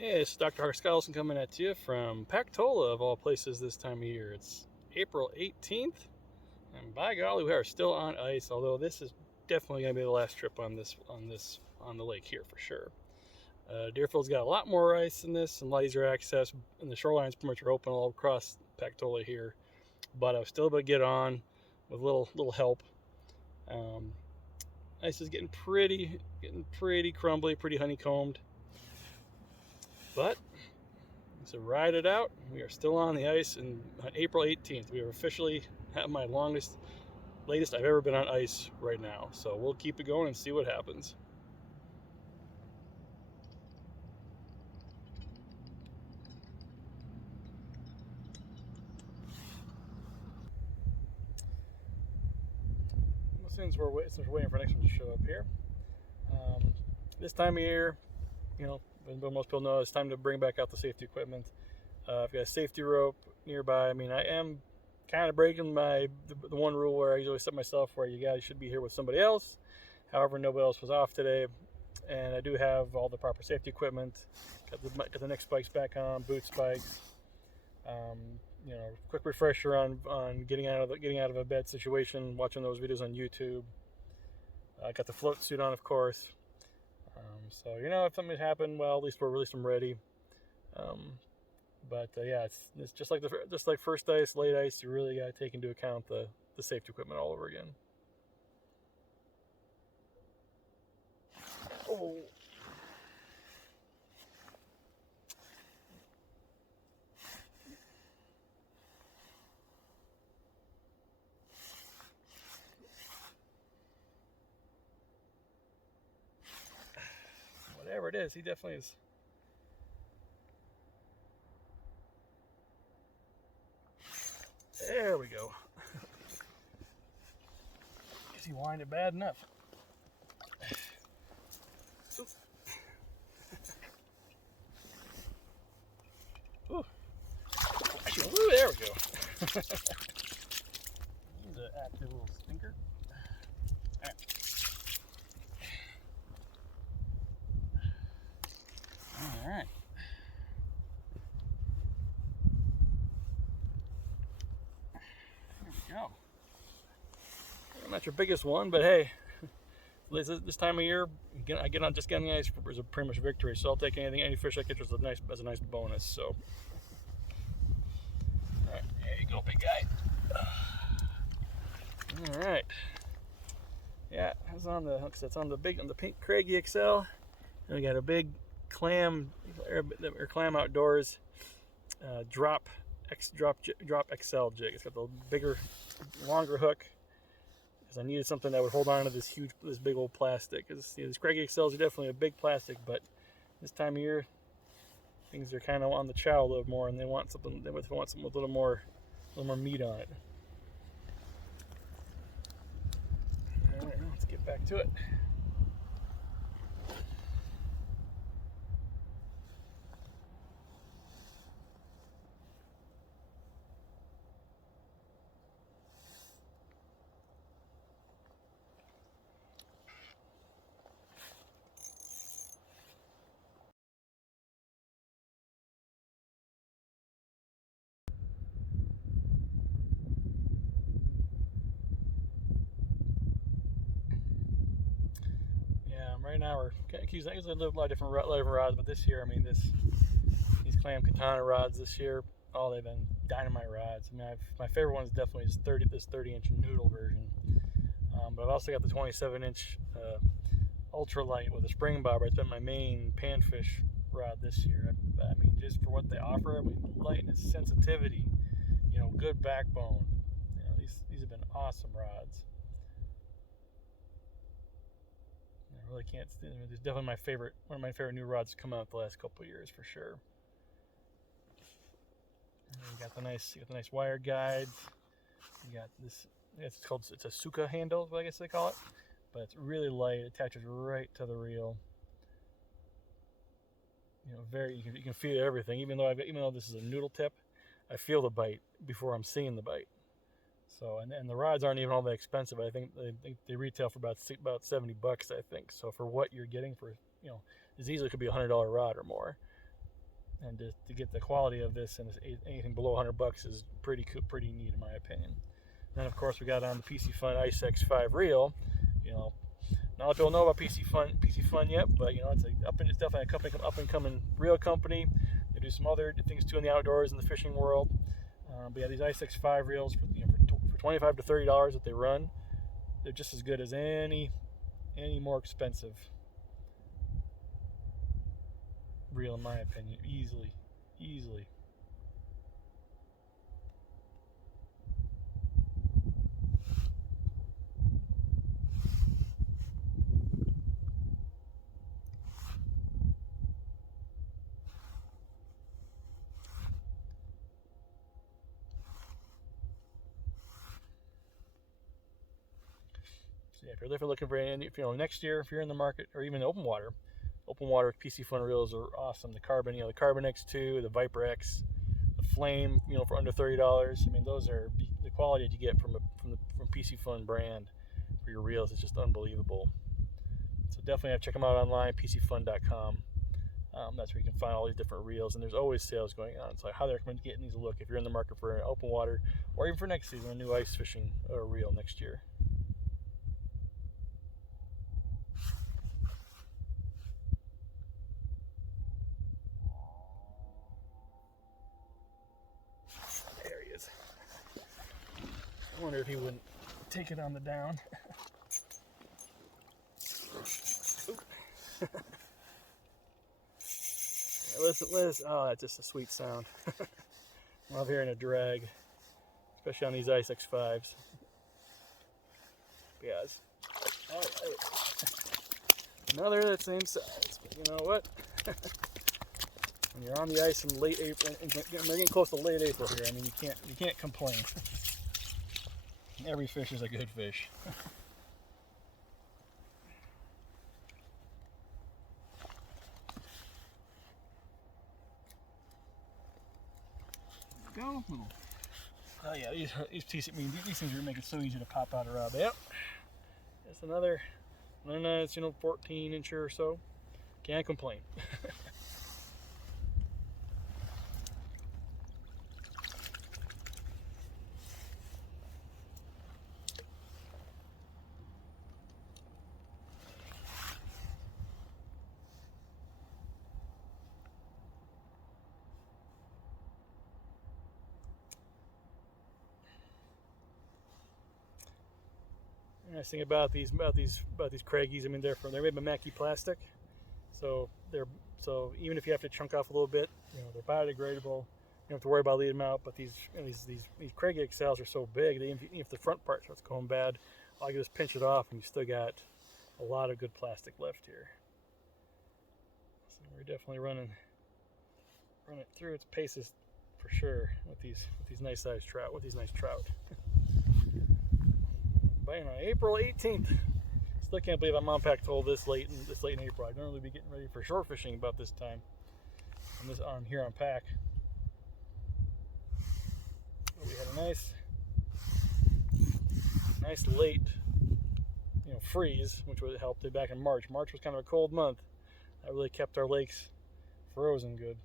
Hey, it's Dr. Olson coming at you from Pactola, of all places, this time of year. It's April 18th, and by golly, we are still on ice. Although this is definitely going to be the last trip on the lake here for sure. Deerfield's got a lot more ice than this, and a lot easier access, and the shorelines pretty much are open all across Pactola here. But I was still able to get on with little help. Um, Ice is getting pretty crumbly, pretty honeycombed, but so ride it out. We are still on the ice, and on April 18th, we are officially at my latest I've ever been on ice right now. So we'll keep it going and see what happens. Since we're waiting for the next one to show up here, um, this time of year, most people know it's time to bring back out the safety equipment. I've got a safety rope nearby. I mean, I am kind of breaking the one rule where I usually set myself where you guys should be here with somebody else. However, nobody else was off today, and I do have all the proper safety equipment. Got the neck spikes back on, boot spikes. Um, quick refresher on getting out of a bad situation. Watching those videos on YouTube. I got the float suit on, of course. So if something happened, well, at least I'm ready. But yeah, it's just like first ice, late ice. You really got to take into account the safety equipment all over again. Oh. Whatever it is, he definitely is. There we go. Guess he whined it bad enough. Ooh. Ooh, there we go. He's an active little stinker. All right. All right. There we go. Not your biggest one, but hey, this time of year, I get on just getting the ice is a pretty much victory. So I'll take any fish I catch as a nice bonus. So, all right, there you go, big guy. All right, yeah, it's on the pink Craigie XL, and we got a big clam outdoors drop XL jig. It's got the bigger, longer hook. Because I needed something that would hold on to this big old plastic. Because these Craigie XLs are definitely a big plastic, but this time of year, things are kind of on the chow a little more, and they want something with a little more meat on it. All right, let's get back to it. Right now we're using a lot of different rods, but this year, I mean, these clam katana rods this year, they've been dynamite rods. I mean, my favorite one is definitely this 30-inch noodle version, but I've also got the 27-inch ultralight with a spring bobber. It's been my main panfish rod this year. I mean, just for what they offer, I mean, lightness, sensitivity, good backbone. These have been awesome rods. I really can't. It's definitely one of my favorite new rods to come out the last couple of years for sure. And you got the nice wire guides. You got this. It's a Suka handle, I guess they call it, but it's really light. It attaches right to the reel. You can feel everything. Even though this is a noodle tip, I feel the bite before I'm seeing the bite. So and the rods aren't even all that expensive. I think they retail for about $70. I think so for what you're getting for this easily could be $100 rod or more. and to get the quality of this, and anything below $100 is pretty neat in my opinion. Then of course we got on the PC Fun Ice X5 reel. You know, not a lot of people know about PC Fun yet, but you know it's definitely a up and coming reel company. They do some other things too in the outdoors and the fishing world. But yeah, these Ice X5 reels for $25 to $30 that they run, they're just as good as any more expensive reel in my opinion, easily. So yeah, if you're looking for any, next year, if you're in the market, or even open water PC Fun reels are awesome. The Carbon, the Carbon X2, the Viper X, the Flame, for under $30. I mean, those are the quality that you get from PC Fun brand for your reels is just unbelievable. So definitely have to check them out online, PCFun.com. That's where you can find all these different reels, and there's always sales going on. So I highly recommend getting these a look if you're in the market for open water, or even for next season, a new ice fishing reel next year. There he is. I wonder if he wouldn't take it on the down. Listen, oh, that's just a sweet sound. I love hearing a drag, especially on these Ice X5s. Yes. Another that same size, but you know what? When you're on the ice in late April, and we're getting close to late April here, I mean, you can't complain. Every fish is a good fish. Go. Oh yeah, these things are making it so easy to pop out a rod. Yep. That's another nice, 14-incher or so. Can't complain. Nice thing about these Craigies, I mean they're made by Mackie plastic, so even if you have to chunk off a little bit, they're biodegradable. You don't have to worry about leaving them out. But these Craigie XLs are so big, even if the front part starts going bad, all you do is pinch it off, and you still got a lot of good plastic left here. So we're definitely running it through its paces for sure with these nice sized trout, But April 18th. Still can't believe I'm on Pactola this late in April. I'd normally be getting ready for shore fishing about this time. On here on Pac. But we had a nice late, freeze, which would help back in March. March was kind of a cold month. That really kept our lakes frozen good.